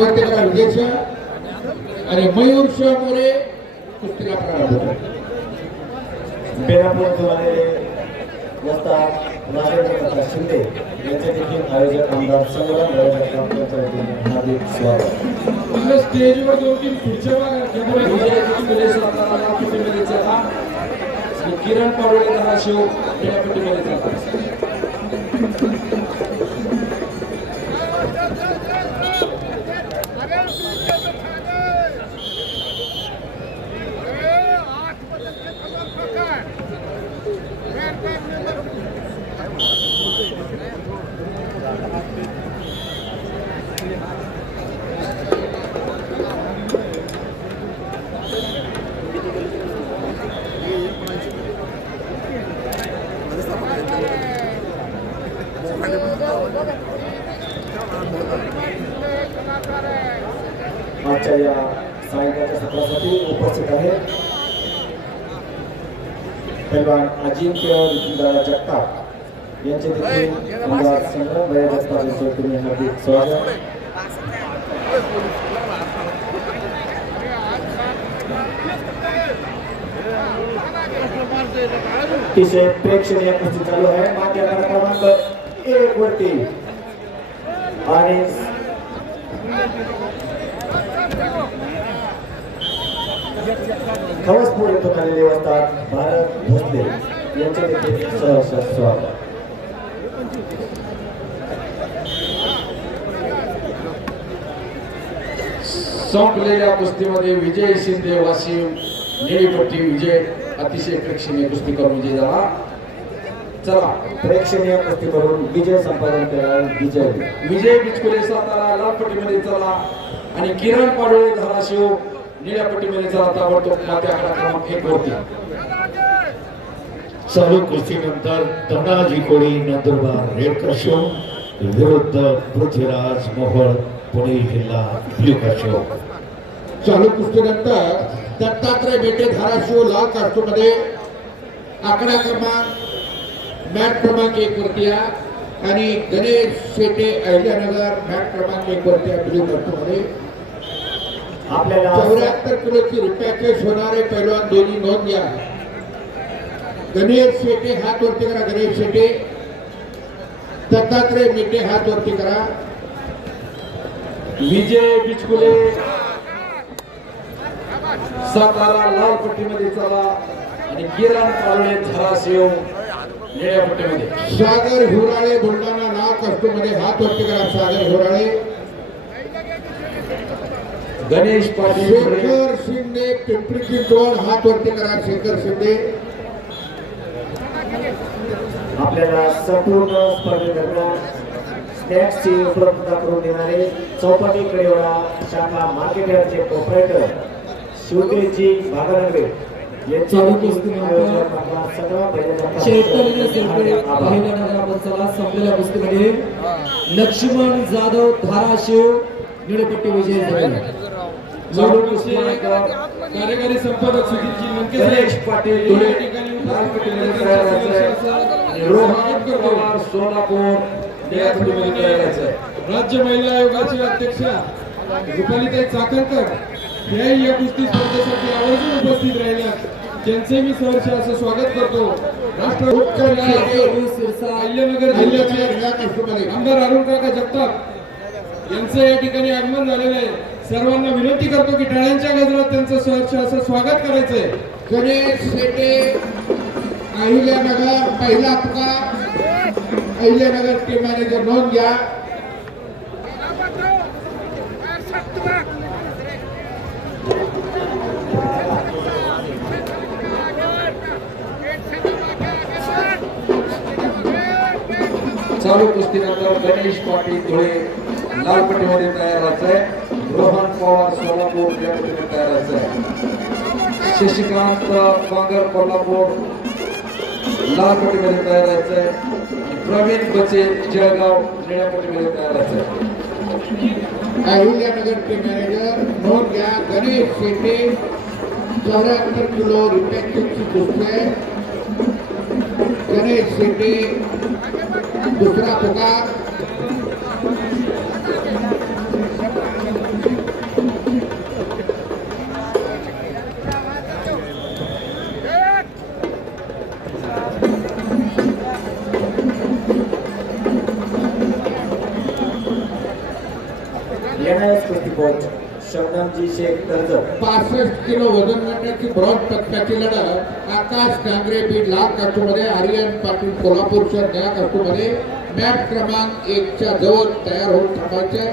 प्रत्येकाला विजय आणि मयूर मोरे कुस्तीला प्रारंभ होतो. बेलापूर आलेले वस्ताद राजेंद्र शिंदे यांचे देखील आयोजक आमदार संग्राम यांच्या वतीने हार्दिक स्वागत. स्टेजवर दोन किरण पाडोळे धाराशिव क्रीडापट्टीमध्ये जातात. आजच्या या सायंकाळच्या सत्रासाठी उपस्थित आहे पैलवान अजिंक्य विठ्ठलदादा जगताप यांचे देखील आमदार संग्राम यांच्या वतीने हार्दिक स्वागत. अतिशय प्रेक्षणीय कुस्ती चालू आहे. मागच्या क्रमांक 1 वरती आणि खवसपूर येथून आलेले वस्ताद भारत भोसले यांचे देखील सहर्ष स्वागत. संपलेल्या कुस्तीमध्ये विजय शिंदे वाशिम निळीपट्टी विजय अतिशय प्रेक्षणीय कुस्ती करून विजय झाला. चला प्रेक्षणीय कुस्ती करून विजय संपादन केला. विजय बिचकुले सातारा लाल पट्टीमध्ये चला आणि किरण पाडोळे धाराशिव निळ्या पट्टीमध्ये चला. ताबडतोब मात्या क्रमांक 1 वरती. चालू कुस्तीनंतर धनाजी कोळी नंदुरबार रेड कशो विरुद्ध पृथ्वीराज मोहोळ पुणे जिल्हा ब्ल्यू कशो. चालू कुस्तीनंतर दत्तात्रय बेटे धाराशिव लाल कास्टमध्ये आकडा क्रमांक मॅट क्रमांक 1 वरती या आणि गणेश शेटे अहिल्यानगर मॅट क्रमांक 1 वरती ब्ल्यू कास्टमध्ये. आपल्याला 74 किलोची रिपॅकेज होणारे पैलवान दोन्ही नोंद घ्या. गणेश शेटे हात वरती करा. गणेश शेटे. दत्तात्रय मेटे हात वरती करा. विजय बिचकुले सातारा लाल पट्टीमध्ये चला आणि किरण पाडोळे धाराशिव निळ्या पट्टीमध्ये. सागर हिवराळे बुलढाणा लाल कास्टमध्ये हात वरती करा. सागर हिवराळे. गणेश पाटील शेखर शिंदे पिंपरी चिंचवड हात वरती करा. शेखर शिंदे. आपल्याला संपूर्ण स्पर्धेदरम्यान स्नॅक्सची उपलब्धता करून देणारे चौपाटी कडेवाडा शाखा मार्केट यार्डचे प्रोप्रायटर शिवगिरीजी भागरंगे यांचे संपलेल्या कुस्तीमध्ये लक्ष्मण जाधव धाराशिव निळपट्टी विजय झाले. कार्यकारी संपादक सुधीरजी गणेश पाटील रोहन पवार सोलापूर राज्य महिला आयोगाचे अध्यक्ष रुपालीताई चाकणकर याही या कुस्ती स्पर्धेसाठी आवर्जून उपस्थित राहिल्या. त्यांचे मी सहर्ष असं स्वागत करतो. राष्ट्रनगर जिल्ह्याचे आमदार अरुण काका जगताप यांचं या ठिकाणी आगमन झालेलं आहे. सर्वांना विनंती करतो की टाळ्यांच्या गजरात त्यांचं सहर्ष असं स्वागत करायचंय. गणेश शेटे अहिल्यानगर पहिला पुकार. अहिल्यानगर टीम मॅनेजर नोंद घ्या. चालू कुस्तीनंतर गणेश पाटील धुळे लाल पट्टीमध्ये तयार आहे. रोहन पवार सोलापूर या पट्टीमध्ये तयार आहे. शशिकांत बांगर कोल्हापूर लाल पट्टीमध्ये तयार आहे. प्रवीण बचे जळगाव निळ्या पट्टीमध्ये तयार आहे. अहिल्यानगर टीम मॅनेजर नोंद घ्या. गणेश शेटे 74 किलो रिपॅक्टिंगची कुस्ती आहे. गणेश शेटे दुसरा पुकार. एनआयएस कुस्ती कोच शबनमजी शेख कर्जत 65 किलो वजन गटाची ब्रॉन्झ पदकाची लढत आकाश डांगरे बीड लाल कास्टूमध्ये, आर्यन पाटील कोल्हापूर शहर निळ्या कास्टूमध्ये मॅच क्रमांक 1 च्या जवळ तयार होऊन थांबायचे.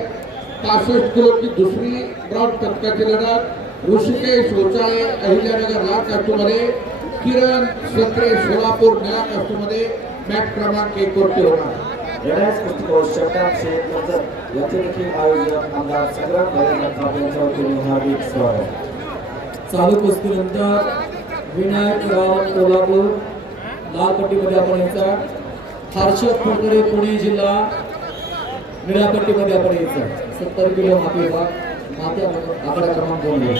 65 किलोची दुसरी ब्रॉन्झ पदकाची लढत ऋषिकेश घोसाळे अहिल्यानगर लाल कास्टूमध्ये, किरण सत्रे सोलापूर निळ्या कास्टूमध्ये मॅच क्रमांक 1 वरती होणार. एनआयएस कुस्ती कोच शबनम शेख कर्जत यांचे देखील आयोजक आमदार संग्राम भैरव यांच्या वतीने हार्दिक स्वागत. चालू कुस्तीनंतर विनायक रावत कोल्हापूर लाल पट्टीमध्ये आपण यायचा, हर्षद फडतरे पुणे जिल्हा निळ्या पट्टीमध्ये आपण यायचा. 70 किलो माती विभाग माती आकडा क्रमांक 2 वर.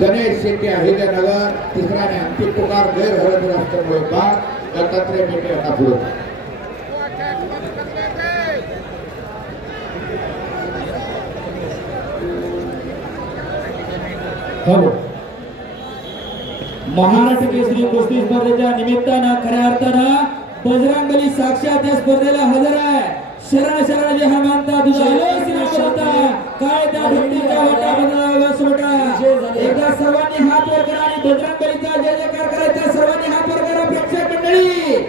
गणेश शेट्टी अहिल्यानगर तिसरा आणि अंतिम पुकार गैरहजर बाद दत्तात्रय मेटे यांना पुढे. महाराष्ट्र केसरी कुस्ती स्पर्धेच्या निमित्तानं खऱ्या अर्थानं बजरंगबली साक्षात या स्पर्धेला हजर आहे. शरण शरण जे हनुमंता काय त्या भक्तीच्या वाटा सोटा. एकदा सर्वांनी हात वर करा आणि बजरंगबलीचा जय जयकार करायचा. सर्वांनी हात वर करा प्रेक्षक मंडळी.